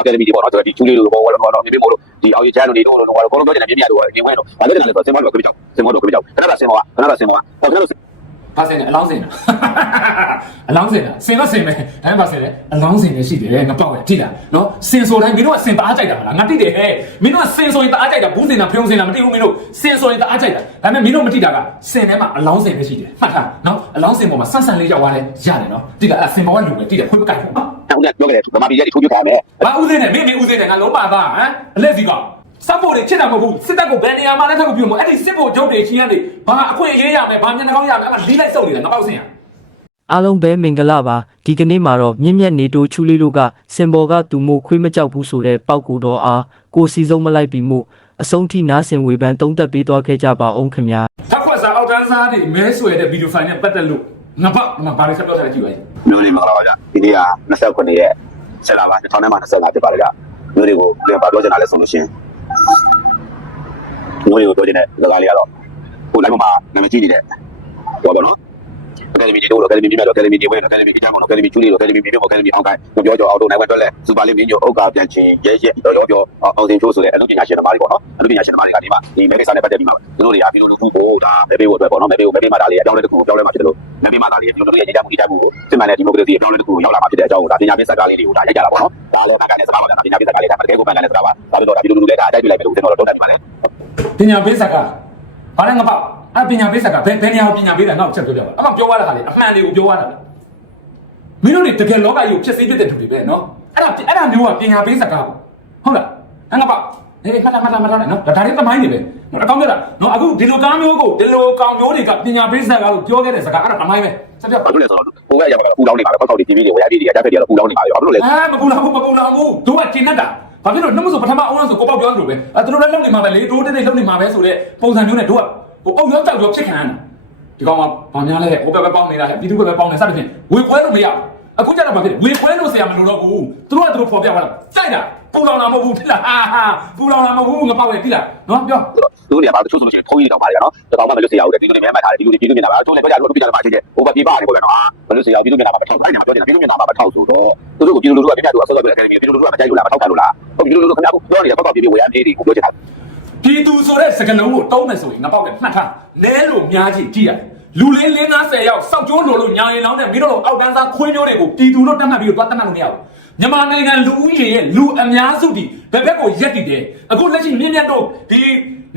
အကယ်ဒမီတွေပေါ့နော်ဒီချူလေးလိုပေါ့ဟောတော့မြေမို့လို့ဒီအောင်ရချမ်းတို့နေတော့တော့ဘောလုံးပြောနေတာမြင်မြတ်တို့နေဝင်တော့ဘာလို့လဲဆိုတော့စင်မောတော့ခပြကြောက်စင်မောတော့ခပြကြောက်ခဏကစင်မောကခဏကစင်မောကဟောခဏကဘာစင်လဲအလောင်းစင်အလောင်းစင်လားစင်တော့စင်ပဲအဲဘာစင်လဲအလောင်းစင်လည်းရှိတယ်ငါပေါက်ရတိလားနော်စင်ဆိုတိုင်းမင်းတို့ကစင်တအားကြိုက်တာမလားငါတိတယ်ဟဲ့မင်းတို့ကစင်ဆိုရင်တအားကြိုက်တာဘူးစင်တာဖျုံစင်တာမတိဘူးမင်းတို့စင်ဆိုရင်တအားကြိုက်တာဒါပေမဲ့မင်းတို့မတိတာကစင်ထဲမှာအလောင်းစင်ပဲရှိတယ်မှတ်ထားနော်အလောင်းစင်ပေါ်မှာဆန့်ဆန့်လေးရောက်သွားတယ်ရတယ်နော်တိလားအဲ့စင်ပေါ်ကလူပဲတိတယ်ခွေးပကိုက် ပေါ့နော်အဲ့ဒါပြောခဲ့တယ်ဗမာပြည်ရဲ့ထိုးပြထားမယ်ဘာဦးစင်းနဲ့မင်းမင်းဦးစင်းနဲ့ငါလုံးပါသားဟမ်အလက်စီကစပ်ဖို့တွေချစ်တာမဟုတ်ဘူးစစ်တပ်ကိုဘယ်နေရာမှာလဲထပ်ကိုပြုမို့အဲ့ဒီစစ်ဖို့ဂျုတ်တွေချင်းကနေဘာအခွင့်အရေးရမယ်ဘာမျက်နှာကောင်းရမယ်အဲ့မှာလီးလိုက်စုပ်နေတာငါပေါက်စင်ရအားလုံးပဲမင်္ဂလာပါဒီကနေ့မှာတော့မြင့်မြတ်နေတိုချူလေးတို့ကစင်ဘော်ကသူမို့ခွေးမကြောက်ဘူးဆိုတဲ့ပောက်ကူတော်အားကိုစီဆုံးမလိုက်ပြီးမှုအဆုံးထိနားဆင်ဝေဖန်သုံးသက်ပေးသွားခဲ့ကြပါအောင်ခင်ဗျာထက်ခွက်စားအောက်တန်းစားတွေမဲဆွဲတဲ့ဗီဒီယိုဖိုင်နဲ့ပတ်သက်လို့ ငါပေါက်ငါဘာလို့ဆက်ပြောထားလဲကြည့်ပါဦးမျိုးလေးမင်္ဂလာပါဗျဒီနေ့က29ရက်ဆက်လာပါ2025ဖြစ်ပါတယ်ဗျမျိုးတွေကိုပြန်ပါပြောချင်တာလဲဆိုလို့ရှိရင်မျိုးတွေကိုပြောချင်တဲ့စကားလေးကတော့ဟိုလိုက်မှာနာမည်ကြီးနေတဲ့ဟောပါနော် အကယ်ဒမီဒီတို့အကယ်ဒမီပြည်မဲ့အကယ်ဒမီဒီဝဲအကယ်ဒမီကြီးချမ်းမောအကယ်ဒမီကျူလီအကယ်ဒမီပြည်မဲ့အကယ်ဒမီအောင်ကိုင်းပြောကြောအောင်တို့နိုင်ဝဲတွက်လဲစူပါလီမင်းညိုအုတ်ကပြန်ချင်းရဲရဲရောရောအောင်စင်ချိုးဆိုတဲ့အလုပ်ပညာရှင်သမားတွေပေါ့နော်အလုပ်ပညာရှင်သမားတွေကဒီမှာဒီမဲကိစ္စနဲ့ပတ်သက်ပြီးမှသူတို့တွေကပြီးလို့လူခုကိုဒါမဲပေးဖို့အတွက်ပေါ့နော်မဲပေးဖို့မဲပေးမှဒါလေးအကြောင်းလေးတစ်ခုကိုပြောလဲမှာဖြစ်တယ်လို့မဲပေးမှဒါလေးဒီလိုလိုရဲ့ရေးကြမှုရေးကြမှုကိုစစ်မှန်တဲ့ဒီမိုကရေစီအကြောင်းလေးတစ်ခုကိုရောက်လာမှာဖြစ်တဲ့အကြောင်းကိုဒါပညာပေးစကားလေးတွေကိုဒါရိုက်ကြတာပေါ့နော်ဒါလည်းဘန်ကန်နဲ့စကားပါဗျာပညာပေးစကားလေးဒါတကယ်ကိုဘန်ကန်နဲ့စကားပါဒါပြီးတော့ဒါပြီးလို့လူလည်းဒါအတိုက်ပြလိုက်မယ်လို့ကျွန်တော်တို့တုံးတယ်ဒီမှာလေပညာပေးစကားဘာလဲငါပေါက် အဲ့ပညာပေးစကားဘယ်ဘယ်နေရာကိုပညာပေးတာငါ့ကိုချက်ပြောပြပါအမှပြောရတာဟာလေအမှန်လေးကိုပြောရတာမင်းတို့တွေတကယ်လောကကြီးကိုဖြစ်စေဖြစ်တဲ့သူတွေပဲနော်အဲ့ဒါအဲ့ဒါမျိုးကပညာပေးစကားဟုတ်လားအဲ့ငါပေါက်ဟေးမှတ်လာမှတ်လာမှတ်လာနော်ဒါတွေသမိုင်းနေပဲနော်အကောင်းပြတာနော်အခုဒီလိုကားမျိုးကိုဒီလိုကောင်မျိုးတွေကပညာပေးစကားကိုပြောခဲ့တဲ့စကားအဲ့ဒါသမိုင်းပဲဆက်ပြောဘာလို့လဲဆိုတော့ဟိုကရပါတော့ပူလောင်းနေပါပဲခောက်ခောက်တီဗီတွေဝယ်ရတီတွေအကြက်ဖက်တွေကတော့ပူလောင်းနေပါပဲဘာလို့လဲအာမပူလာဘူးမပူလာဘူးတို့ကကျင်တတ်တာဘာဖြစ်လို့နှမဆိုပထမအောင်ဆိုကိုပေါက်ပြောသလိုပဲအဲတို့လည်းလုံနေမှာပဲလေတို့တိတ်တိတ်လုံနေမှာပဲဆိုတဲ့ပုံစံမျိုးနဲ့တို့က ဟိုပေါက်ရောကြောက်ရောဖြစ်ခံရတာဒီကောင်ကဘာများလဲဟိုဘက်ပဲပေါင်းနေတာပြည်သူဘက်ပဲပေါင်းနေစသဖြင့်ဝေပွဲလို့မရအခုကျတော့ဘာဖြစ်လဲဝေပွဲလို့ဆရာမလို့တော့ဘူးသူတို့ကသူတို့ဖော်ပြသွားတာတိုက်တာပူလောင်တာမဟုတ်ဘူးဖြစ်လားဟာဟာပူလောင်တာမဟုတ်ဘူးငါပေါက်ရဲ့ပြီလားနော်ပြောသူတို့တွေကဘာလို့ချိုးဆိုလို့ရှိရင်ဖုန်းကြီးတောင်ပါလေနော်တကောင်မှမလို့ဆရာဦးတယ်ဒီလိုတွေမဲမှတ်ထားတယ်ဒီလိုတွေပြည်သူမြင်တာပါချိုးလည်းပြောကြလို့ပြကြတယ်ပါချင်းဟိုဘပြေးပါတယ်ပေါ့နော်အာမလို့ဆရာပြည်သူမြင်တာပါမထောက်ခိုင်းနေတာပြောနေတာပြည်သူမြင်တာပါမထောက်ဆိုတော့သူတို့ကပြည်သူလူထုကပြပြသူအဆောက်အအုံအကယ်ဒမီပြည်သူလူထုကမကြိုက်လို့လားမထောက်ခံလို့လားဟုတ်ပြည်သူလူထုကခင်ဗျားပြောနေတာပောက်ပောက်ပြေးပြေးဝယ်ရပြေးတွေကိုပြောချင်တာ ပြည်သူဆိုတဲ့စကားလုံးကိုတုံးမယ်ဆိုရင်ငါပေါက်တယ်မှတ်ထားလဲလို့များကြီးကြည့်ရတယ်လူလေးလင်း90ရောက်စောက်ကျိုးလိုလို့ညာရင်လောင်းတဲ့မင်းတို့လိုအောက်တန်းစားခွေးမျိုးတွေကိုပြည်သူတို့တတ်မှတ်ပြီးတော့တတ်မှတ်လို့မရဘူးမြန်မာနိုင်ငံလူဦးရေရဲ့လူအများစုဒီဘက်ဘက်ကိုရက်တည်တယ်အခုလက်ရှိမြင့်မြတ်တို့ဒီ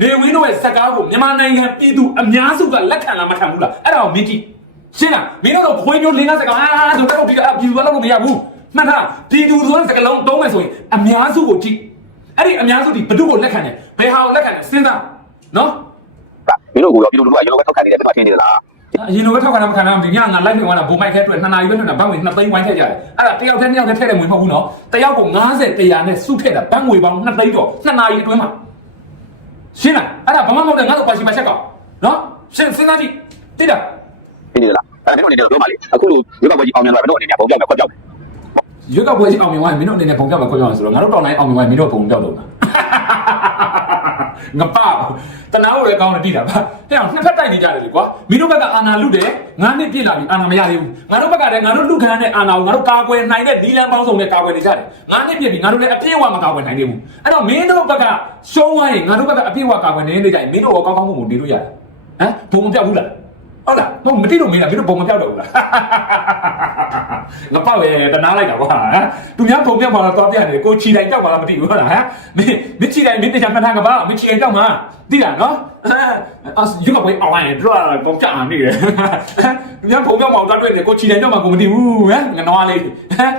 နေဝင်းတို့ရဲ့စကားကိုမြန်မာနိုင်ငံပြည်သူအများစုကလက်ခံလာမခံဘူးလားအဲ့ဒါကိုမင်းကြည့်ရှင်းလားမင်းတို့လိုခွေးမျိုးလင်း90ကအာဆိုတော့ဒီပြည်သူကလောက်လို့မရဘူးမှတ်ထားပြည်သူဆိုတဲ့စကားလုံးတုံးမယ်ဆိုရင်အများစုကိုကြည့် အဲ့ဒီအများစုဒီဘယ်သူကိုလက်ခံတယ်ဘယ်ဟာကိုလက်ခံတယ်စဉ်းစားနော်မင်းတို့ကပြည်သူလူထုကရေလိုပဲထောက်ခံနေတယ်ဒီမှာထင်နေသလားအရင်လိုပဲထောက်ခံတာမခံတာဒီညငါ live ပြင်သွားတာဘုံမိုက်ခဲအတွက်နှစ်နာရီပဲထွက်တာဘတ်ငွေ2သိန်းဝိုင်းထည့်ကြတယ်အဲ့ဒါတယောက်တည်းနှစ်ယောက်တည်းထည့်တယ်ငွေမဟုတ်ဘူးနော်တယောက်ကို90တရာနဲ့စုထည့်တာဘတ်ငွေပေါင်း2သိန်းကျော်နှစ်နာရီအတွင်းမှာရှင်းလားအဲ့ဒါဘာမှမဟုတ်တဲ့ငါတို့ပါရှိပါချက်ကောင်နော်ရှင်းစဉ်းစားကြည့်တိတာထင်နေသလားအဲ့ဒါမင်းတို့အနေနဲ့ပြောပါလေအခုလိုရေပောက်ပွဲကြီးအောင်မြင်လာတော့မင်းတို့အနေနဲ့ဘုံပြောက်မယ်ခွက်ပြောက်မယ် ရွက်ကပွဲကြီးအောင်မြင်သွားရင်မင်းတို့အနေနဲ့ဘုံပြောက်မှာခွင့်ပြောင်းဆိုတော့ငါတို့တောင်းတိုင်းအောင်မြင်သွားရင်မင်းတို့ဘုံပြောက်တော့မှာငါပါတနာကိုလည်းကောင်းတယ်တိတာပါဟဲ့အောင်နှစ်ဖက်တိုက်နေကြတယ်လေကွာမင်းတို့ဘက်ကအာနာလုတယ်ငါနှစ်ပြည့်လာပြီအာနာမရသေးဘူးငါတို့ဘက်ကလည်းငါတို့လူခံတဲ့အာနာကိုငါတို့ကာကွယ်နိုင်တဲ့နီလန်ပေါင်းစုံနဲ့ကာကွယ်နေကြတယ်ငါနှစ်ပြည့်ပြီငါတို့လည်းအပြည့်အဝမကာကွယ်နိုင်သေးဘူးအဲ့တော့မင်းတို့ဘက်ကရှုံးသွားရင်ငါတို့ဘက်ကအပြည့်အဝကာကွယ်နေနေကြရင်မင်းတို့ရောကောင်းကောင်းမွန်မွန်နေလို့ရတယ်ဟမ်ဘုံမပြောက်ဘူးလားဟုတ်လားမဟုတ်မတိလို့မင်းလားမင်းတို့ဘုံမပြောက်တော့ဘူးလား ငါပေါ့ရဲ့တနာလိုက်တာကွာဟမ်သူများဘုံပြောက်ပါတော့တော့ပြနေကိုချီတိုင်းကြောက်ပါလားမသိဘူးဟုတ်လားဟမ်မင်းမင်းချီတိုင်းမင်းတရားမှတ်ထားကပါမင်းချီတိုင်းကြောက်မှာသိလားနော်အဲယူကပွဲအောင်ရင်တို့ကဘုံကြောက်နေတယ်သူများဘုံပြောက်မှာတော့တွေ့နေကိုချီတိုင်းကြောက်မှာကိုမသိဘူးဟမ်ငါနွားလေးဟမ်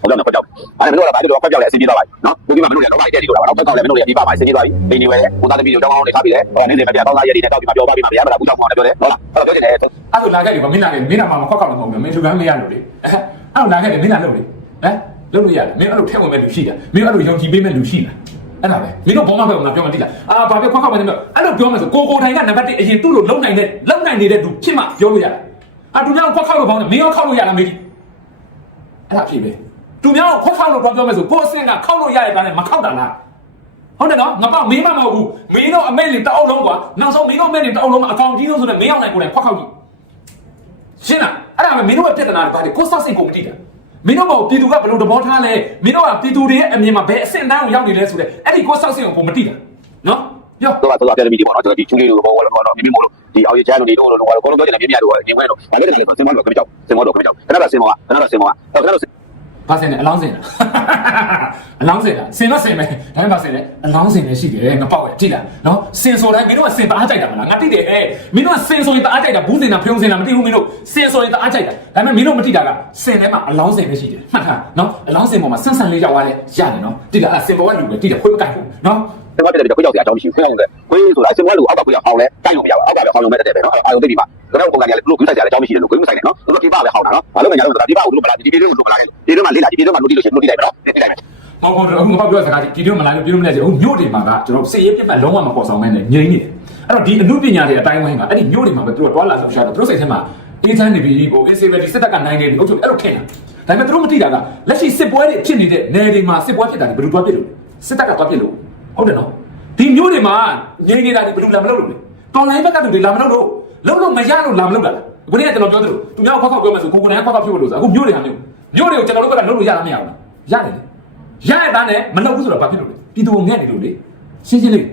ဟုတ်တယ်ခွက်ပြောက်အဲ့ဒါမင်းတို့ကဘာလို့ခွက်ပြောက်လဲအစီအပြေးသွားပါနော်ဒီမှာမင်းတို့လည်းတော့ပါတက်ဒီလိုလာပါတော့ခွက်ကောက်လည်းမင်းတို့လည်းပြပါပါအစီအပြေးသွားပြီနေနေပဲကိုသားသမီးတို့တောင်းအောင်လေးခါပြီလေဟောနေနေမပြတောင်းသားရက်ဒီနဲ့တောက်ပြီးမှပြောပါပြီးမှဗျာမလားဘူးတောင်းအောင်လည်းပြောတယ်ဟုတ်လားဟုတ်တယ်ပြောနေတယ်အဲ့လိုလာခဲ့တယ်ဗမင်းလာခဲ့မင်းနာမှာမခွက်ခောက်လို့မဟုတ်ဘူးမင်းလူကမ်းမရလို့လေ အဲ့လိုလာခဲ့တယ်မင်းနာလုပ်လေဟမ်လုပ်လို့ရတယ်မင်းအဲ့လိုထည့်ဝင်မဲ့လူရှိတာမင်းအဲ့လိုယုံကြည်ပေးမဲ့လူရှိလားအဲ့ဒါပဲမင်းတို့ဘောမပဲငါပြောမှတိလားအာဘာပြောခွက်ခောက်မယ်မင်းအဲ့လိုပြောမယ်ဆိုကိုကိုတိုင်းကနံပါတ်1အရင်သူ့လိုလုံနိုင်တဲ့လုံနိုင်နေတဲ့သူဖြစ်မှပြောလို့ရတယ်အာသူများခွက်ခောက်လို့ဘောင်းတယ်မင်းရောခောက်လို့ရလားမေးအဲ့ဒါဖြစ်ပဲသူများခွက်ခောက်လို့ပြောမယ်ဆိုကိုအဆင့်ကခောက်လို့ရတဲ့ကောင်နဲ့မခောက်တာလားဟုတ်တယ်နော်ငါပေါ့မင်းမမဟုတ်ဘူးမင်းတို့အမေလေးတအုပ်လုံးကွာနောက်ဆုံးမင်းတို့အမေလေးတအုပ်လုံးမှာအကောင်ကြီးဆုံးဆိုတဲ့မင်းအောင်နိုင်ကိုယ်တိုင်ခွက်ခောက်ကြည့်ရှင်းလား အဲ့ဒါပဲမင်းတို့ရဲ့ပြဿနာတွေပါတယ်ကိုစောက်စိတ်ကိုမတိတာမင်းတို့ကပြည်သူကဘယ်လိုသဘောထားလဲမင်းတို့ကပြည်သူတွေရဲ့အမြင်မှာဘယ်အဆင့်တန်းကိုရောက်နေလဲဆိုတဲ့အဲ့ဒီကိုဆောက်စင်ကိုကိုမသိတာနော်ပြောတော့တော့အပြည့်မီဒီပေါ့နော်ကျွန်တော်ဒီချူလေးတို့ဘောတော့တော့မိမိမို့လို့ဒီအော်ရချာတို့နေတော့တော့တော့ကောလုံးပြောနေတာမြင်မြတ်တော့နေဝဲတော့ဒါလည်းတကယ်စင်မတော့ခမကြောက်စင်မတော့ခမကြောက်ခဏတော့စင်မကခဏတော့စင်မကခဏတော့ ဘာစင်လဲအလောင်းစင်လားအလောင်းစင်လားစင်တော့စင်ပဲဒါပေမဲ့ဘာစင်လဲအလောင်းစင်လည်းရှိတယ်ငါပေါက်ရဲ့ကြည့်လားနော်စင်ဆိုတိုင်းမင်းတို့ကစင်တအားကြိုက်တာမလားငါတိတယ်ဟဲ့မင်းတို့ကစင်ဆိုရင်တအားကြိုက်တာဘူးစင်တာဖျုံစင်တာမသိဘူးမင်းတို့စင်ဆိုရင်တအားကြိုက်တာဒါပေမဲ့မင်းတို့မတိတာကစင်ထဲမှာအလောင်းစင်ပဲရှိတယ်မှတ်ထားနော်အလောင်းစင်ပေါ်မှာဆန်းဆန်းလေးရောက်သွားလဲရတယ်နော်တိလားအဲ့စင်ပေါ်ကလူပဲတိတယ်ခွေးမကိုက်ဘူးနော် စင်မပြတဲ့ကိုကြောက်စရာအကြောင်းမရှိဘူးခေါင်းတယ်ကိုဆိုတာစင်မလို့အောက်ကကိုရအောင်လဲတိုက်လို့မရဘူးအောက်ကပဲခေါင်းလုံးမဲ့တဲ့ပဲနော်အာရုံသိပြီမှာတော့ပုံစံကြီးလည်းဘလို့ကိုဆိုင်စရာအကြောင်းမရှိတယ်လို့ကိုမဆိုင်နဲ့နော်တို့ဒီပါပဲဟောင်းတာနော်ဘာလို့မညာလို့ဒီပါကိုတို့မလားဒီပြည်တို့လို့မလားဒီတို့မှလေးလာဒီပြည်တို့မှလို့ဒီလို့ရှိလို့ဒီလိုက်ပဲနော်ဒီလိုက်မယ်မဟုတ်ဘူးအခုမဟုတ်ပြောစကားဒီလိုမလာလို့ပြောမလဲကြည့်ဟုတ်မြို့တွေမှာကကျွန်တော်စစ်ရေးပြတ်မှလုံးဝမပေါ်ဆောင်မဲနဲ့ငြိမ်းနေတယ်အဲ့တော့ဒီအမှုပညာတွေအတိုင်းဝိုင်းကအဲ့ဒီမြို့တွေမှာပဲသူတို့တွာလာလှုပ်ရှားတော့သူတို့စိတ်ထဲမှာအေးချမ်းနေပြီဟို instability စစ်တပ်ကနိုင်နေပြီအုပ်ချုပ်အဲ့လိုခင်တာဒါပေမဲ့သူတို့မသိတာကလက်ရှိစစ်ပွဲတွေဖြစ်နေတဲ့နယ်တွေမှာစစ်ပွဲဖြစ်တာတွေဘယ်လိုတွားပြစ်လို့စစ်တပ်ကတွားပြစ်လို့ ဟုတ်တယ်နော်ဒီမြို့တွေမှာငြိမ်းနေတာဒီဘယ်လိုလာမလုပ်လို့လဲတော်လိုင်းဘက်ကသူတွေလာမလုပ်လို့လုံးလုံးမရလို့လာမလုပ်တာလားခုနေ့ကကျွန်တော်ပြောသလိုသူများခေါက်ခေါက်ပြောမှဆိုကိုကိုနိုင်ခေါက်ခေါက်ဖြစ်လို့ဆိုအခုမြို့တွေဟာမြို့မြို့တွေကိုကျွန်တော်တို့ကလုပ်လို့ရတာမရဘူးလားရတယ်လေရရတဲ့နဲ့မလုပ်ဘူးဆိုတော့ဘာဖြစ်လို့လဲပြည်သူကိုငဲ့နေလို့လေရှင်းရှင်းလေး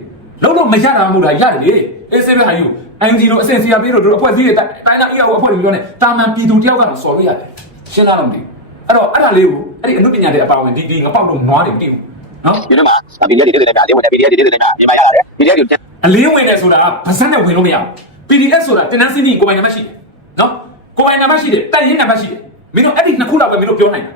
လုံးလုံးမရတာမဟုတ်လားရတယ်လေအေးစေးပဲဟာယူအန်ဂျီတို့အစင်စီယာပေးတို့တို့အဖွဲ့အစည်းတွေတိုင်းတိုင်းအီယာအဖွဲ့တွေပြောနေတာမန်ပြည်သူတယောက်ကတော့စော်လို့ရတယ်ရှင်းလားမသိဘူးအဲ့တော့အဲ့ဒါလေးကိုအဲ့ဒီအမှုပညာတွေအပါဝင်ဒီဒီငပောက်တော့နွားတွေမသိဘူး နော်ဒီနေ့မှာပြည်ရည်တွေတွေများလေးဝင်တယ်ပြည်ရည်တွေတွေများမြန်မာရရတယ်ပြည်ရည်တွေအလင်းဝင်တယ်ဆိုတာဗဇက်နဲ့ဝင်လို့မရဘူး PDF ဆိုတာတင်နန်းစင်းကြီးကိုပိုင်နံပါတ်ရှိတယ်နော်ကိုပိုင်နံပါတ်ရှိတယ်တိုင်ရင်နံပါတ်ရှိတယ်မင်းတို့အဲ့ဒီနှစ်ခုလောက်ပဲမင်းတို့ပြောနိုင်တာ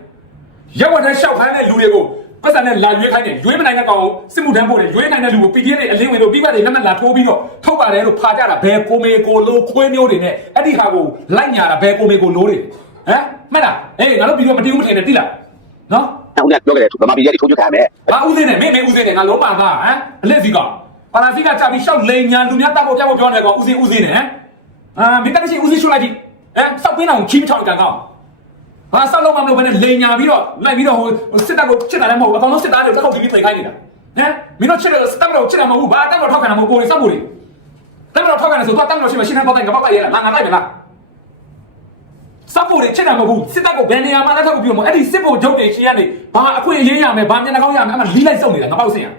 ရက်ဝတ်တဲ့ရှောက်ခိုင်းတဲ့လူတွေကိုပတ်စံနဲ့လာရွေးခိုင်းတယ်ရွေးမနိုင်တဲ့ကောင်ကိုစစ်မှုထမ်းပို့တယ်ရွေးနိုင်တဲ့လူကို PDF တွေအလင်းဝင်လို့ပြီးပါတွေလက်မှတ်လာထိုးပြီးတော့ထုတ်ပါတယ်လို့ဖာကြတာဘယ်ကိုမေကိုလိုခွေးမျိုးတွေနဲ့အဲ့ဒီဟာကိုလိုက်ညာတာဘယ်ကိုမေကိုလိုတွေဟမ်မှတ်လားအေးငါတို့ပြီးတော့မတည်ဘူးမထင်နဲ့တိလားနော် အခုကပြောကြတယ်ဗမာပြည်ရည်တွေထိုးပြခံမယ်ဘာဦးစင်းနဲ့မင်းမင်းဦးစင်းနဲ့ငါလုံးပါသားဟမ်အလက်စီကောင်ပါလာစီကကြာပြီးရှောက်လိန်ညာလူများတပ်ဖို့ပြဖို့ပြောနေကောင်ဦးစင်းဦးစင်းနဲ့ဟမ်အာမင်းတက်ရှိဦးစင်းရှုလိုက်ကြည့်ဟမ်စောက်ပင်းအောင်ချီးမချောက်ကြကောင်ဟာစောက်လုံးမမလို့ဘယ်နဲ့လိန်ညာပြီးတော့လိုက်ပြီးတော့ဟိုစစ်တပ်ကိုချစ်တာလည်းမဟုတ်ဘူးအကောင်လုံးစစ်သားတွေတက်ခုတ်ပြီးထိခိုင်းနေတာဟမ်မင်းတို့ချစ်တယ်စစ်တပ်ကိုချစ်တာမဟုတ်ဘူးဘာတပ်ကိုထောက်ခံတာမဟုတ်ဘူးကိုယ်စောက်ဖို့တွေတပ်ကိုထောက်ခံတယ်ဆိုတော့တပ်ကိုရှိမှရှင်းနေပေါက်တိုင်းငါပေါက်တိုင်းရလားငါငါလိုက်မလား စပ်ဖို့တွေချက်တာမဟုတ်ဘူးစစ်တပ်ကိုဘယ်နေရာမှာလက်ထပ်ကိုပြောမှာအဲ့ဒီစစ်ဖို့ဂျုတ်တွေရှင်းရနေဘာအခွင့်အရေးရမယ်ဘာမျက်နှာကောင်းရမယ်အမှလီးလိုက်စုံနေတာငါပေါ့စင်ရဟမ်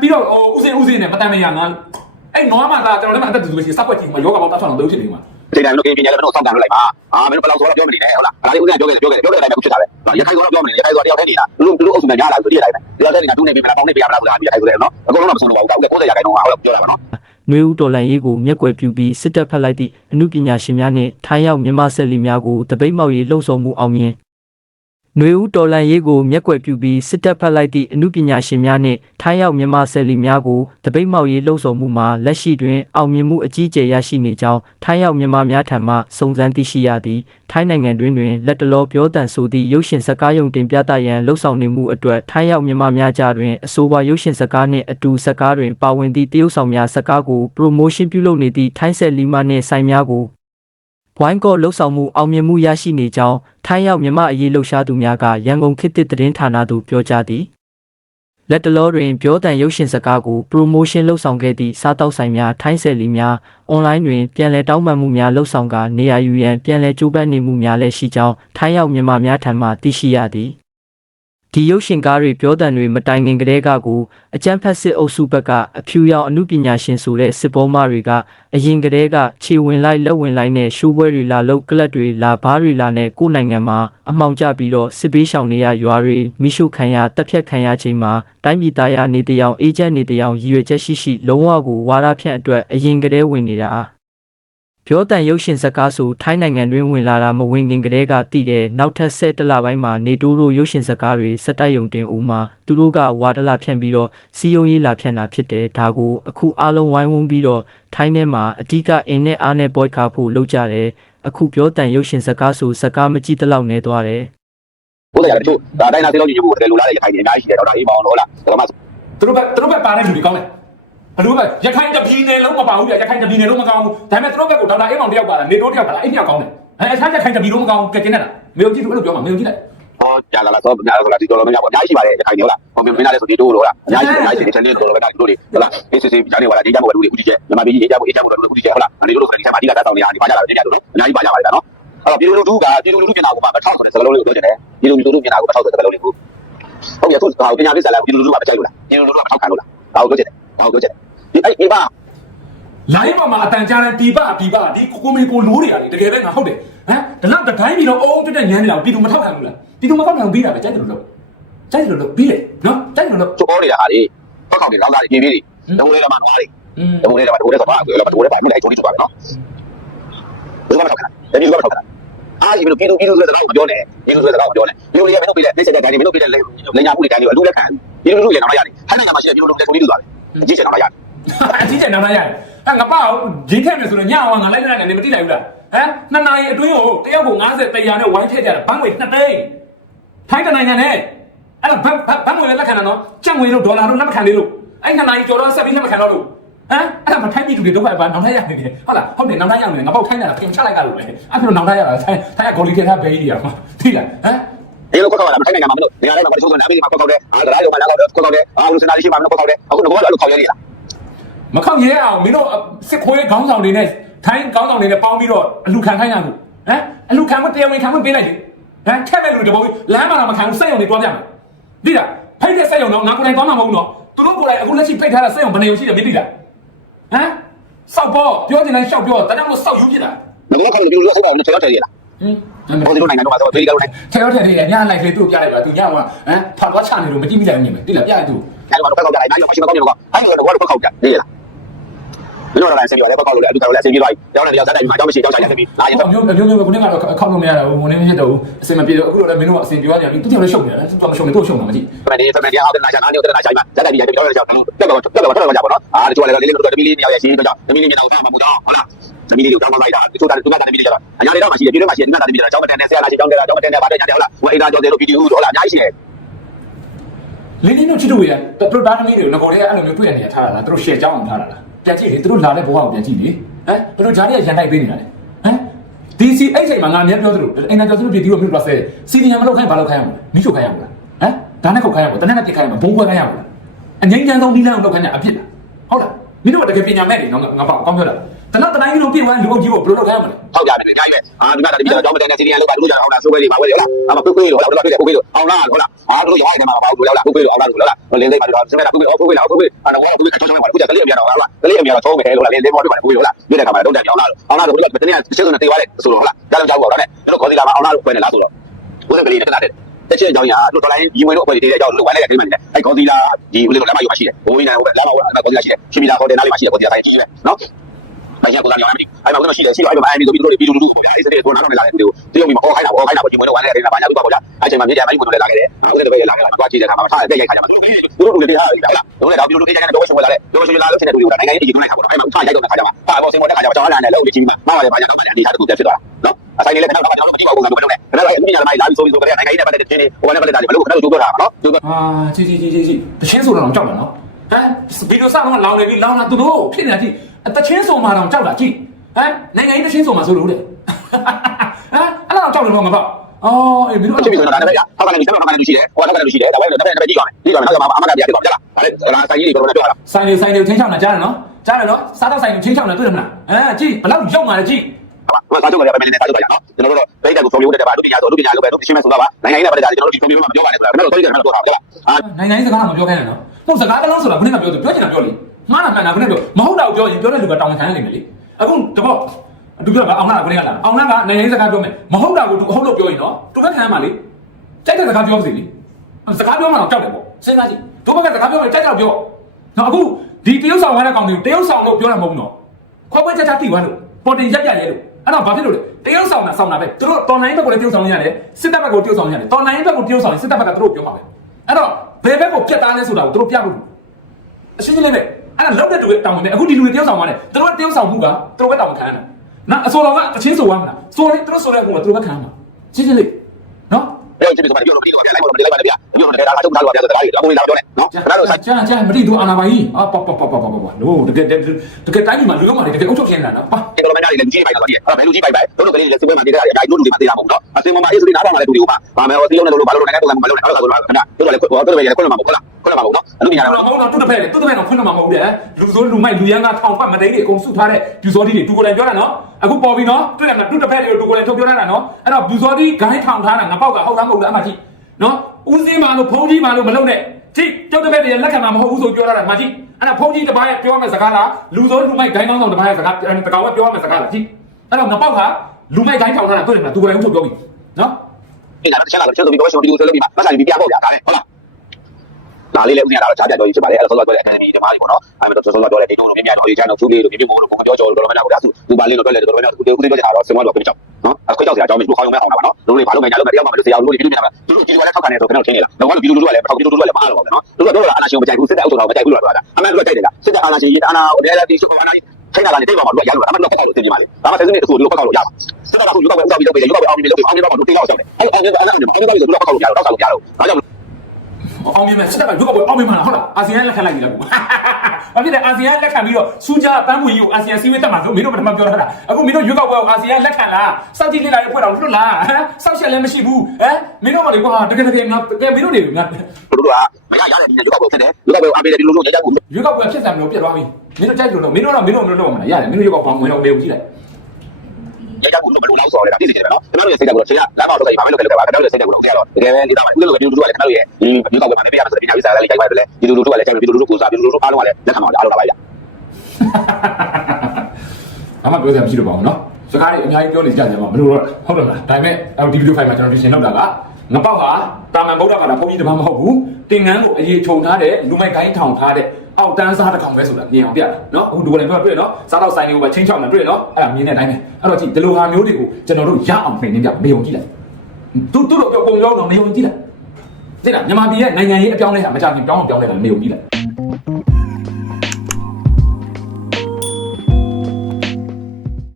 ပြီးတော့ဟိုဥစဉ်ဥစဉ်နဲ့မတန်မရငါအဲ့နွားမသားကျွန်တော်လည်းအသက်တူတူပဲရှိစပ်ပွက်ကြီးမှာယောဂပေါင်းတောက်ထောင်တော့ဖြစ်နေမှာဒီတိုင်းလို့ပြင်ရတယ်မင်းတို့စောင့်ကန်လို့လိုက်ပါအာမင်းတို့ဘယ်လောက်ဆိုတော့ပြောမနေနဲ့ဟုတ်လားအားလေးဦးကပြောခဲ့တယ်ပြောခဲ့တယ်ပြောခဲ့တယ်တိုင်းပဲခုချစ်တာပဲရခိုင်ဆိုတော့ပြောမနေရခိုင်ဆိုတော့တယောက်တည်းနေတာလူလူလူအုပ်စုနဲ့ညားလာဆိုတည်းတိုင်းပဲတယောက်တည်းနေတာတူနေပြီမလားပေါင်းနေပြရမလားဆိုတာပြီးရခိုင်ဆိုတယ်နော်အကုန်လုံးတော့မဆုံးတော့ဘူးကောက်90ရာခိုင်နှုန်းကဟုတ်လားပြောတာပါနော် နှွေဦးတော်လန်ရေးကိုမျက်ကွယ်ပြုပြီးစစ်တပ်ဖက်လိုက်သည့်အမှုပညာရှင်များနှင့်ထိုင်းရောက်မြန်မာဆက်လီများကိုတပိတ်မောက်ရေးလှုံ့ဆော်မှုအောင်မြင် နှွေဦးတော်လန်ရေးကိုမျက်ကွယ်ပြုပြီးစစ်တပ်ဖက်လိုက်သည့်အမှုပညာရှင်များနှင့်ထိုင်းရောက်မြန်မာဆက်လီများကိုတပိတ်မောက်ရေးလှုံ့ဆော်မှုမှာလက်ရှိတွင်အောင်မြင်မှုအကြီးအကျယ်ရရှိနေကြောင်းထိုင်းရောက်မြန်မာများထံမှစုံစမ်းသိရှိရသည်ထိုင်းနိုင်ငံတွင်တွင်လက်တလောပြောတန်ဆိုသည့်ရုပ်ရှင်ဇာတ်ကားရုံတင်ပြသရန်လှုံ့ဆော်နေမှုအတွက်ထိုင်းရောက်မြန်မာများကြားတွင်အဆိုပါရုပ်ရှင်ဇာတ်ကားနှင့်အတူဇာတ်ကားတွင်ပါဝင်သည့်တရုတ်ဆောင်များဇာတ်ကားကို promotion ပြုလုပ်နေသည့်ထိုင်းဆက်လီမာနှင့်ဆိုင်များကို ဝိုင်းကော့လှုပ်ဆောင်မှုအောင်မြင်မှုရရှိနေကြောင်းထိုင်းရောက်မြမအရေးလှုပ်ရှားသူများကရန်ကုန်ခေတ်သစ်သတင်းဌာနသို့ပြောကြားသည်လက်တလောတွင်ပြောတန်ရုပ်ရှင်စကားကို promotion လှုပ်ဆောင်ခဲ့သည့်စားတောက်ဆိုင်များထိုင်းဆယ်လီများအွန်လိုင်းတွင်ပြန်လည်တောင်းပန်မှုများလှုပ်ဆောင်ကာနေရာယူရန်ပြန်လည်ကြိုးပမ်းနေမှုများလည်းရှိကြောင်းထိုင်းရောက်မြန်မာများထံမှသိရှိရသည် ဒီရုပ်ရှင်ကားတွေပြောတန်တွေမတိုင်ခင်ကတည်းကကိုအကျန်းဖက်စစ်အုပ်စုဘက်ကအဖြူရောင်အမှုပညာရှင်ဆိုတဲ့စစ်ဘောမတွေကအရင်ကတည်းကခြေဝင်လိုက်လက်ဝင်လိုက်နဲ့ရှိုးပွဲတွေလာလို့ကလပ်တွေလာဘားတွေလာနဲ့ကိုယ်နိုင်ငံမှာအမှောင်ကျပြီးတော့စစ်ပေးရှောင်နေရရွာတွေမိရှုခံရတက်ဖြတ်ခံရချိန်မှာတိုင်းပြည်သားရနေတယောင်အေဂျင့်နေတယောင်ရည်ရွယ်ချက်ရှိရှိလုံးဝကိုဝါရဖြန့်အတွက်အရင်ကတည်းဝင်နေတာ ပြောတန်ရုပ်ရှင်ဇာတ်ကားဆိုထိုင်းနိုင်ငံတွင်ဝင်လာတာမဝင်ခင်ကတည်းကတည်တဲ့နောက်ထပ်ဆက်တလပိုင်းမှာနေတိုးတို့ရုပ်ရှင်ဇာတ်ကားတွေစက်တိုက်ယုံတင်ဦးမှာသူတို့ကဝါဒလာဖြန့်ပြီးတော့စီယုံရေးလာဖြန့်တာဖြစ်တယ်ဒါကိုအခုအားလုံးဝိုင်းဝန်းပြီးတော့ထိုင်းထဲမှာအဓိကအင်းနဲ့အားနဲ့ပွဲခါဖို့လုပ်ကြတယ်အခုပြောတန်ရုပ်ရှင်ဇာတ်ကားဆိုဇာတ်ကားမကြည့်တလောက်နေသွားတယ်ကိုယ်ရတယ်တို့ဒါတိုင်းနာစေလို့ညီမှုတကယ်လူလာတဲ့ရခိုင်တွေအများကြီးရှိတယ်တော့ဒါအေးပေါင်းတော့ဟုတ်လားဒါမှသူတို့ဘက်သူတို့ဘက်ပါတဲ့လူတွေကောင်းတယ် ဘလို့ပဲရခိုင်တပြည်နယ်လုံးမပါဘူးပြရခိုင်တပြည်နယ်လုံးမကောင်းဘူးဒါပေမဲ့သူတို့ဘက်ကိုဒေါက်တာအေးမောင်တယောက်ပါလားနေတိုးတယောက်ပါလားအဲ့ညောက်ကောင်းတယ်အဲအခြားရခိုင်တပြည်လုံးမကောင်းဘူးကဲကျင်းနေတာမေယုံကြည့်လို့အဲ့လိုပြောမှာမေယုံကြည့်လိုက်ဟောကြာလာလာတော့ညာလာဒီတော်တော်များများပေါ့အများကြီးရှိပါတယ်ရခိုင်တွေဟုတ်လားဟောမင်းမင်းလာလဲဆိုဒီတို့လို့လားအများကြီးအများကြီးဒီချန်လေးတော်တော်များများတို့တွေဟုတ်လားအေးစစ်စစ်ညာနေပါလားဒီကြမို့လူတွေဦးကြီးချက်မြန်မာပြည်ရေးကြမို့အေးကြမို့လူတွေဦးကြီးချက်ဟုတ်လားဒီလိုလို့ဆိုတဲ့ဒီချက်မှာအဓိကတောင်းနေတာဒီပါကြတာညညတို့နော်အများကြီးပါကြပါတယ်ဗျာနော်အဲ့တော့ပြည်သူလူထုကပြည်သူလူထုမျက်နှာကိုမှမထောက်ဆိုတဲ့စကားလုံးလေးကိုပြောချင်တယ်ပြည်သူလူထုမျက်နှာကိုမထောက်ဆိုတဲ့စကားလုံးလေးကိုဟုတ်ပြီအခုဒါကိုပညာပေးစာလိုက်ပြည်သူလူထုကမကြိုက်လို့လားပြည်သူလူထုကမထောက်ခံလို့လားဒါကိုပြောချင်တယ်ဒါကိုပြောချင်တယ် ဒီအဲ့ဒီပါလိုင်းပေါ်မှာအတန်ကြားတဲ့ပြပပြပဒီကိုကိုမီကိုလိုးတွေကလေတကယ်ပဲငါဟုတ်တယ်ဟမ်ဒါတော့တိုင်းပြည်တော့အုံးတက်တက်ညမ်းနေတာပြည်သူမထောက်ခံဘူးလားပြည်သူမထောက်ခံပြီးတာပဲကြိုက်တယ်လို့ကြိုက်တယ်လို့ပြီးလေနော်ကြိုက်တယ်လို့ချိုးပေါ်နေတာဟာလေပောက်ခေါက်တွေကောင်းစားတွေပြင်းပြင်းတွေတမိုးလေးကမှနွားတွေอืมတမိုးလေးကမှတမိုးလေးဆိုတော့အဲ့လိုတမိုးလေးပါမင်းလည်းချိုးနေချိုးပါမယ်နော်ဘယ်လိုမှမထောက်ခံလဲပြည်သူကမထောက်ခံအားကြီးပြည်သူပြည်သူဆိုတဲ့စကားကိုပြောနေပြည်သူဆိုတဲ့စကားကိုပြောနေပြည်သူတွေကမင်းတို့ပြတဲ့နှိမ့်ဆက်တဲ့တိုင်းတွေမင်းတို့ပြတဲ့လက်ညာမှုတွေတိုင်းတွေအလူလက်ခံပြည်သူလူလည်းနောက်လိုက်ရတယ်ဟန်နိုင်ငံမှာရှိတဲ့ပြည်သူလူလည်းချိုးနေတူသွားတယ်အကြီးကျယ်နောက်လိုက်ရတယ် အကြီးကျယ်နားမရတယ်အဲငါပါဂျင်းထက်မယ်ဆိုတော့ညအောင်ငါလိုက်လိုက်နေမသိလိုက်ဘူးလားဟမ်နှစ်နာရီအတွင်းကိုတယောက်ကို90တရားနဲ့ဝိုင်းထည့်ကြတာဘန်းငွေနှစ်သိန်းထိုင်းတနိုင်ငံနဲ့အဲ့တော့ဘန်းဘန်းငွေလည်းလက်ခံတာနော်ကျပ်ငွေတို့ဒေါ်လာတို့လက်မခံသေးလို့အဲ့နှစ်နာရီကျော်တော့ဆက်ပြီးလက်မခံတော့လို့ဟမ်အဲ့ဒါမထိုင်းပြည်သူတွေဒုက္ခပါနောက်ထပ်ရနေတယ်ဟုတ်လားဟုတ်တယ်နောက်ထပ်ရမယ်ငါပေါ့ထိုင်းတာပြင်ချလိုက်ကြလို့လေအဲ့ဒါနောက်ထပ်ရတာထိုင်းထိုင်းကဂိုလီထက်ထားဘေးကြီးရမှာသိလားဟမ်ဒီလိုကောက်ကောက်လာမထိုင်နိုင်ငံမှာမလို့နေရာတိုင်းမှာချိုးနေတာအမေဒီမှာကောက်ကောက်တယ်အာဒရာရောမှာလာကောက်တယ်ကောက်ကောက်တယ်အာလူစနာလေးရှိမှာမလို့ကောက်ကောက်တယ်အခုတော့အဲ့လိုကောက်ရနေလား မခောက်ရဲအောင်မင်းတို့စစ်ခွေးခေါင်းဆောင်တွေနဲ့ထိုင်းခေါင်းဆောင်တွေနဲ့ပေါင်းပြီးတော့အလူခံခိုင်းရမှုဟမ်အလူခံမတရားဝင်ခံမပေးလိုက်လေဟမ်ထက်တဲ့လူတဘောလမ်းမှာတော့မခံဘူးစက်ရုံတွေတွားပြမယ်သိလားဖိတ်တဲ့စက်ရုံတော့ငါကိုယ်တိုင်တွားမှာမဟုတ်ဘူးနော်သူတို့ကိုယ်တိုင်အခုလက်ရှိဖိတ်ထားတဲ့စက်ရုံဘယ်နေရုံရှိတယ်မသိလားဟမ်စောက်ပေါ်ပြောချင်တယ်ရှောက်ပြောတန်းလို့စောက်ယူဖြစ်တာမလို့ခေါက်လို့ပြည်လူဟုတ်ပါဘူးခြေရောက်တယ်ရလားဟင်ဟိုဒီလိုနိုင်ငံတော့မှာဆိုဘေးကတော့နေထဲရောက်တဲ့နေညလိုက်လေသူ့ပြလိုက်ပါသူညကဟမ်ဖန်သွားချနေလို့မကြည့်မိကြဘူးမြင်မယ်သိလားပြလိုက်သူနိုင်ငံမှာတော့ကောက်ကြတယ်နိုင်ရောမရှိမကောက်နေတော့အဲ့လိုတော့ဘာလို့ကောက်ကြနေရလား မင်းတို့လည်းဆင်ပြရတယ်ကောက်လို့လည်းအတူတူလည်းဆင်ပြသွားပြီကျောင်းနဲ့ကျောင်းတိုင်းမှာကျောင်းမရှိကျောင်းဆိုင်လည်းဆင်ပြလာရင်တော့မျိုးမျိုးမျိုးခုနကတော့ခောက်လို့မရတော့ဘူးဝင်နေဖြစ်တော့ဘူးအစင်မပြေတော့အခုတော့လည်းမင်းတို့ကအစင်ပြောရတယ်သူတယောက်လည်းရှုပ်နေတယ်သူကမရှုပ်နေသူ့ရှုပ်တာမကြည့်ဖမန်ဒီဖမန်ဒီအောက်တဲ့နာချာနာနေတဲ့နာချာမှာဇက်တိုက်ပြီးရတယ်ကျောင်းနဲ့ကျောင်းတက်တော့တက်တော့တက်တော့ကြပါတော့အာဒီကျောင်းလည်းလေးလေးတော့တမီလေးနေရာရဲ့စီးတော့ကြောင့်တမီလေးမြေတော့မှာမဟုတ်တော့ဟုတ်လားတမီလေးကိုတောင်းလိုက်တာသူကသူကတမီလေးကြတော့အညာလေးတော့မှရှိတယ်ပြည်တော့မှရှိတယ်ဒီမှာတမီလေးကျောင်းမတန်နဲ့ဆရာလာရှိကျောင်းတက်တာကျောင်းမတန်နဲ့ဗာတဲ့ညာတယ်ဟုတ်လားဝေဒါကျော်တယ်လို့ဗီဒီယိုဟုတ်လားအများကြီးရှိတယ်လင်းလင်းတို့ချစ်တို့ရသူတို့တားသမီးတွေကိုငကောလေးအဲ့လိုမျိုးတွေ့ရနေရထားတာလားသူတို့ရှယ်ကြောင်းအောင်ထားတာလား ပြန်ကြည့်လေသူတို့လာတဲ့ဘဝကိုပြန်ကြည့်လေဟမ်သူတို့ဂျားတွေကရန်တိုက်ပေးနေတာလေဟမ်ဒီစီအဲ့ချိန်မှာငါအများပြောသလိုအိမ်နာကျော်သူတို့ပြည်သူ့မြို့ပြဆဲစီဒီယံမလုပ်ခိုင်းဘာလုပ်ခိုင်းရမလဲမိချုပ်ခိုင်းရမလားဟမ်ဒါနဲ့ခုတ်ခိုင်းရမလားတနက်နဲ့ပြစ်ခိုင်းရမလားဘုံခွဲခိုင်းရမလားအငိမ့်ချမ်းဆုံးနီးလန်းကိုလုပ်ခိုင်းရအဖြစ်လားဟုတ်လားမင်းတို့ကတကယ်ပညာမဲ့နေနော်ငါပေါ့ကောင်းပြောတာ တနက်တတိုင်းကြီးလုံးပြေဝမ်းလူအုပ်ကြီးကိုဘယ်လိုလုပ်ခိုင်းရမလဲဟုတ်ကြတယ်အများကြီးပဲအာဒီမှာတမီလေးကျောင်းမတန်နဲ့စီဒီယန်လောက်ပါတို့ကြောင့်ဟုတ်လားဆိုးပဲလေးပါဝဲလေဟုတ်လားအမပုတ်ကွေးလို့ဟုတ်လားတို့တွေ့တယ်ပုတ်ကွေးလို့အောင်လားဟုတ်လားအာတို့ရောင်းနေမှာမပေါ့ဘူးဟုတ်လားပုတ်ကွေးလို့အောင်လားဟုတ်လားလင်းသိမ်းပါတော့စမဲတာပုတ်ကွေးအော်ပုတ်ကွေးလားပုတ်ကွေးအဲ့တော့ပုတ်ကွေးကချောင်းချောင်းပါခုကျကလေးအများတော့ဟုတ်လားကလေးအများတော့ချုံးမယ်လို့လားလင်းသိမ်းပေါ်ပြပါပုတ်ကွေးဟုတ်လားဒီတဲ့ခါမှာတော့တက်ပြောင်းလာလို့အောင်လားဆိုတော့တနေ့စစ်စုံနဲ့တေးသွားတယ်ဆိုတော့ဟုတ်လားဒါလည်းကြောက်ပါတော့နဲ့တို့ခေါ်စီလာမှာအောင်လားလို့ဖွင့်နေလားဆိုတော့ဘုရားကလေးနဲ့ခဏတဲ့တချင်ကြောင်းရတို့တော်လိုင်းရီဝင်တို့အဖွဲ့တွေတေးတဲ့ကြောင်းလို့ဝိုင်းလိုက်တဲ့ကိစ္စမှာအဲ့ခေါ်စီလာဒီဦးလေးတို့လမ်းမယူမှာရှိတယ်ဘိုးမင်းနိုင်ဟိုလမ်းမဟိုခေါ်စီလာရှိတယ်ရှင်မီလာဟိုတယ်နားလေးမှာရှိတယ်ခေါ်စီလာဆိုင်ကြီးပဲနော် မရဘူးကလည်းမအဲ့မှာကတော့ရှိတယ်ရှိတော့အဲ့မှာအဲ့ဒီတို့ပြည်သူလူထုပေါ့ဗျာအဲ့ဒီတဲ့ကိုနားတော့လာတယ်ဒီကိုတရုတ်မှာဟောခိုင်းတာဟောခိုင်းတာပေါ့ဒီမွေးတော့ဝမ်းလိုက်တယ်ဘာညာဘူးပေါ့ဗျာအဲ့ချိန်မှာမြေကြမ်းမိုင်းဝင်တော့လာခဲ့တယ်အဲ့ဒါတပည့်လာခဲ့တာတော့ကြည့်တဲ့အခါမှာထားတဲ့ရိုက်ခိုင်းကြမှာသူတို့ကလည်းတရားဟုတ်လားတို့လည်းတော့ပြည်သူလူကြီးကြမ်းတော့ဝှဝင်လာတယ်တို့ရှင်လာလို့ဖြစ်တဲ့လူတွေကနိုင်ငံရေးကြီးတွန်းလိုက်တာပေါ့အဲ့မှာထားရိုက်တော့ခါကြမှာဟာပေါ့စင်မောတဲ့ခါကြမှာကျောင်းလာတယ်လို့ကြီးမှာမပါတယ်ဘာညာတော့မှလည်းဒီထားတစ်ခုပြဖြစ်သွားတာနော်အဆိုင်လေးလည်းခဏတော့ကျွန်တော်တို့မကြည့်ပါဘူးကတော့မလုပ်နဲ့ခဏတော့အမြင်ရမိုင်းလာပြီးဆိုပြီးဆိုကြတဲ့နိုင်ငံရေးနဲ့ပတ်သက်တဲ့ချင်းတွေဟိုကနေပတ်သက်တာတွေမလို့ခဏတော့ကြိုးပြောတာပါနော်ကြိုးပြောအာကြည့်ကြည့်ကြည့်ကြည့်ကြည့်တချင်းဆိုတော့ကြောက်တာနော်ဟမ်ဗီဒီယိုဆောင်းတော့လောင်နေပြီလောင်လာသူတို့ဖြစ်နေတာကြည့် တချင်းဆိုမှတော့ကြောက်တာကြည့်ဟမ်နိုင်ငံရေးတချင်းဆိုမှဆိုလို့တဲ့ဟမ်အဲ့တော့ကြောက်တယ်တော့ငါပေါ့အော်အေးမင်းတို့အချင်းပြီးတော့ဒါလည်းဗျာဟောက်ကလည်းဆက်မှာမှလည်းရှိတယ်ဟိုကလည်းရှိတယ်ဒါပဲလည်းတစ်ဖက်တစ်ဖက်ကြည့်ကြမယ်ကြည့်ကြမယ်နောက်ကမှအမကပြရတယ်ပေါ့ဗျာလားဒါလည်းဆိုင်ကြီးတွေတော့ပြောတာဆိုင်တွေဆိုင်တွေချင်းချောင်းတာကြားတယ်နော်ကြားတယ်နော်စားတော့ဆိုင်တွေချင်းချောင်းတာတွေ့တယ်မလားအဲကြည့်ဘလောက်ရောက်มาလဲကြည့်မစားချုပ်ကြရပါမယ်နဲ့စားချုပ်ကြရအောင်ကျွန်တော်တို့ဘိတ်တက်ကိုဖုန်းလေးတက်ပါလူပညာဆိုလူပညာလိုပဲလူရှင်းမဲ့ဆိုတော့ပါနိုင်ငံရေးနဲ့ပတ်သက်တာကျွန်တော်တို့ဒီဖုန်းလေးမှာမပြောပါနဲ့ဆိုတာကျွန်တော်တို့သိတယ်ကျွန်တော်တို့ပြောတာအာနိုင်ငံရေးစကားတော့မပြောခိုင်းနဲ့နော်ဟုတ်စကားကလုံးဆိုတာခုနကပြောသူပြောချင်တာပြောလေ မှားတာမှန်တာခုနကပြောမဟုတ်တာကိုပြောရင်ပြောတဲ့လူကတောင်းခံရနေတယ်လေအခုတပေါ့သူပြောတာအောင်လာကခုနကလာအောင်လာကနိုင်ငံရေးစကားပြောမယ်မဟုတ်တာကိုသူဟုတ်လို့ပြောရင်နော်သူကခံရမှာလေကြိုက်တဲ့စကားပြောစီလေစကားပြောမှတော့ကြောက်တယ်ပေါ့စဉ်းစားကြည့်တို့ဘက်ကစကားပြောရင်ကြိုက်ကြပြောနော်အခုဒီတရုတ်ဆောင်ဝါတဲ့ကောင်တွေကိုတရုတ်ဆောင်လို့ပြောတာမဟုတ်ဘူးနော်ခေါ်ပွဲချက်ချတိသွားလို့ပေါ်တင်ရက်ပြရဲလို့အဲ့တော့ဘာဖြစ်လို့လဲတရုတ်ဆောင်တာဆောင်တာပဲသူတို့တော်လိုင်းဘက်ကိုလည်းတရုတ်ဆောင်ရတယ်စစ်တပ်ဘက်ကိုတရုတ်ဆောင်ရတယ်တော်လိုင်းဘက်ကိုတရုတ်ဆောင်ရင်စစ်တပ်ဘက်ကသူတို့ပြောပါပဲအဲ့တော့ဘယ်ဘက်ကိုပြတ်သားလဲဆိုတာကိုသူတို့ပြဖို့အရှင်းရှင်းလေးပဲ အဲ့ဒါလောက်တဲ့တူရဲ့တောင်းတယ်အခုဒီလူတွေတရုတ်ဆောင်ရတယ်သူတို့ကတရုတ်ဆောင်မှုကသူတို့ပဲတောင်းခံရတာနော်အစောတော်ကအချင်းဆိုရမှာလားဆိုရင်သူတို့ဆိုတဲ့ကောင်ကသူတို့ပဲခံရမှာရှင်းရှင်းလေးနော်အဲ့ဒီပြောလို့ပြီးတော့ဗျာလိုက်ပါတော့လိုက်ပါဗျာပြောလို့ဒါလာချုပ်ထားလို့ဗျာဒါကြီးတော့ဘုံလာပြောနေနော်ဒါတော့ဆိုင်ကြာကြာမတိသူအာနာပါကြီးအာပပပပပပပနိုးတကယ်တကယ်တိုင်းပြည်မှာလူလုံးမှာတကယ်အုပ်ချုပ်ရှင်လာနော်ပါဒီလိုမှလည်းကြီးပိုက်တော့ဒီအဲ့ဘယ်လိုကြီးပိုက်ပိုက်တို့တို့ကလေးတွေစပယ်မှာနေကြတယ်အတိုင်းတို့တွေမှာသိတာမဟုတ်နော်အစင်မမအေးဆိုဒီနားထောင်လာတဲ့လူတွေကပါဗာမယ်ဟောစီလုံးနဲ့တို့ဘာလို့နိုင်ငံပုံစံမလုပ်နဲ့အဲ့ဒါဆိုတော့ခဏတို့လည်းတို့လည်းခွတ်လို့ပဲခွတ်လို့မှာမဟုတ်လားခွတ်လို့မှာမဟုတ်နော် အလူညာတော်တော်ကောင်းတော့တူတစ်ဖက်လေတူတစ်ဖက်တော့ခွင့်တော့မှာမဟုတ်တယ်လူစိုးလူမိုက်လူရန်ကထောင်ပတ်မတိန်တွေအကုန်စုထားတဲ့ပြူစောတိတွေတူကိုယ်တိုင်ပြောတာနော်အခုပေါ်ပြီနော်တွေ့တယ်မလားတူတစ်ဖက်တွေကိုတူကိုယ်လည်းထုတ်ပြောထားတာနော်အဲ့တော့ဘူစောတိဂိုင်းထောင်ထားတာငါပေါက်ကဟုတ်လားမဟုတ်လားအမှကြည့်နော်ဦးစင်းမာလို့ဖုံးကြီးမာလို့မလုပ်နဲ့ကြည့်ကျုပ်တစ်ဖက်တွေလက်ခံမှာမဟုတ်ဘူးဆိုပြောထားတာမှကြည့်အဲ့ဒါဖုံးကြီးတစ်ပါးရဲ့ပြောရမယ့်စကားလားလူစောလူမိုက်ဂိုင်းကောင်းဆောင်တစ်ပါးရဲ့စကားတကောင်ကပြောရမယ့်စကားလားကြည့်အဲ့တော့ငါပေါက်ကလူမိုက်ဂိုင်းထောင်ထားတာတွေ့တယ်မလားတူကိုယ်လည်းထုတ်ပြောပြီနော်ဒီကနေ့ချက်လာတော့ချက်ဆိုပြီးတော့ရှင်ဒီလိုဆိုလို့ပြီးမှမဆိုင်ပြီးပြပေါ့ဗျာဒါလည်းဟုတ်လား ဒါလေးလည်းဦးနေရတာတော့ကြားကြတော့ဖြစ်ပါလေအဲ့တော့ဆောစောပြောတဲ့အကန်ဒီဓမ္မတွေပေါ့နော်အဲ့တော့ဆောစောပြောတဲ့ဒီတော့မြင်မြတော့ဒီချမ်းတော့သူလေးတို့မြင်မြမို့လို့ကိုပြောကြောတော်တော်များများကိုဒါစုသူပါလေးတော့ပြောတယ်တော်တော်များများကိုဦးသေးပြောချင်တာတော့စင်မတော့ပြချောက်နော်အဲ့ခွေးကြောက်စရာအကြောင်းမရှိဘူးခေါင်းရုံမဲ့အောင်ပါနော်တို့တွေဘာလို့မညာလို့မတရားမှမလို့ဆရာဦးတို့တွေပြနေမှာသူတို့ဒီလိုလည်းထောက်ခံနေတော့ကျွန်တော်ထင်နေလားတော့ဘာလို့ဒီလိုလိုလည်းမထောက်ဒီလိုလိုလည်းမအားတော့ဘူးနော်တို့ကတော့အာနာရှင်မကြိုက်ဘူးစစ်တပ်အုပ်ချုပ်တော့မကြိုက်ဘူးလို့ပြောတာအမှန်တော့ကြိုက်တယ်လားစစ်တပ်အာနာရှင်ရေးအာနာဟိုလည်းဒီစုခေါ်အာနာထိုင်လာတယ်တိတ်ပါမှာတို့ရလို့အမှန်တော့ဖက်လို့တင်ပြပါလေဒါမှဆက်စနစ်အဆိုတို့ဖက်လို့ရပါစစ်တပ်ကခုလူကပဲဥစားပြီးလုပ်ပြီးရုပ်ကပဲအောင်ပြီးလုပ်ပြီးအောင်ပြီးတော့တို့တိတ်ရောက်ဆောင်တယ်အဲ့အဲ့အဲ့အဲ့အဲ့အဲ့တို့ဖက်လို့ရတော့တောက်ဆောင်လို့ရတော့ဒါကြောင့်အော င်မြင်မယ်စစ်တပ်ကရုပ်ကပွဲအောင်မြင်မှာလားဟုတ်လားအာဆီယံလက်ခံလိုက်ပြီလားဘာဖြစ်လဲအာဆီယံလက်ခံပြီးတော့စူးကြတန်းဝင်ယူအာဆီယံစီးဝေးတက်မှာဆိုမင်းတို့ပထမပြောထားတာအခုမင်းတို့ရုပ်ကပွဲကိုအာဆီယံလက်ခံလားစောက်ကြည့်လေ့လာရေးဖွဲ့တော်လွတ်လားဟမ်စောက်ချက်လည်းမရှိဘူးဟမ်မင်းတို့မလေးကွာတကယ်တကယ်ငါတကယ်မင်းတို့တွေငါတို့ကမရရတဲ့ဒီရုပ်ကပဲဖြစ်တယ်ရုပ်ကပဲအပေးတယ်ဒီလိုလိုရကြဘူးရွေးကောက်ပွဲဖြစ်စံမျိုးပြတ်သွားပြီမင်းတို့ကြိုက်လို့တော့မင်းတို့တော့မင်းတို့မလို့တော့မလားရတယ်မင်းတို့ရွေးကောက်ပွဲဝင်တော့မေကိုကြည့်လိုက် ရကြဘူးလို့မလို့လောက်ဆော်နေတာသိစေချင်တယ်နော်ကျွန်တော်တို့စိတ်ကြဘူးချင်းကလမ်းမလို့ဆိုရင်ဘာမှလုပ်ခဲ့လို့ပဲကျွန်တော်တို့စိတ်ကြဘူးလို့ကြားတော့တကယ်ပဲဒီသားမှာဒီလိုပဲဒီလိုလိုကလည်းကျွန်တော်ရဲ့ဒီရုပ်ကပဲမပေးရမယ်ဆိုတော့ပညာရေးစာလေးကြိုက်ပါတယ်လေဒီလိုလိုတို့ကလည်းကြိုက်တယ်ဒီလိုလိုကိုစားဒီလိုလိုအားလုံးကလည်းလက်ခံပါကြအားလုံးလာပါဗျာအမှပြောစရာမရှိတော့ပါဘူးနော်စကားတွေအများကြီးပြောနေကြတယ်မှာမလို့တော့ဟုတ်တယ်မလားဒါပေမဲ့ဒီဗီဒီယိုဖိုင်မှာကျွန်တော်ပြင်ဆင်လုပ်တာကငပောက်ဟာတာမန်ဗုဒ္ဓဘာသာဘုန်းကြီးတစ်ပါးမဟုတ်ဘူးတင်ငန်းကိုအရေးခြုံထားတဲ့လူမိုက်ကိုင်းထောင်ထားတဲ့ အောက်တန်းစားတစ်ကောင်ပဲဆိုတာမြင်အောင်ပြတာနော်အခုဒီကလည်းပြောတွေ့နော်စားတော့ဆိုင်တွေကိုပဲချင်းချောက်နေတွေ့နော်အဲ့ဒါမြင်တဲ့အတိုင်းပဲအဲ့တော့ကြည့်ဒီလိုဟာမျိုးတွေကိုကျွန်တော်တို့ရအောင်ပြင်နေပြမေယုံကြည့်လိုက်သူသူတို့ပုံပြောတော့မေယုံကြည့်လိုက်သိလားမြန်မာပြည်ရဲ့နိုင်ငံရေးအပြောင်းလဲဟာမကြခင်ပြောင်းအောင်ပြောင်းလဲတာမေယုံကြည့်လိုက်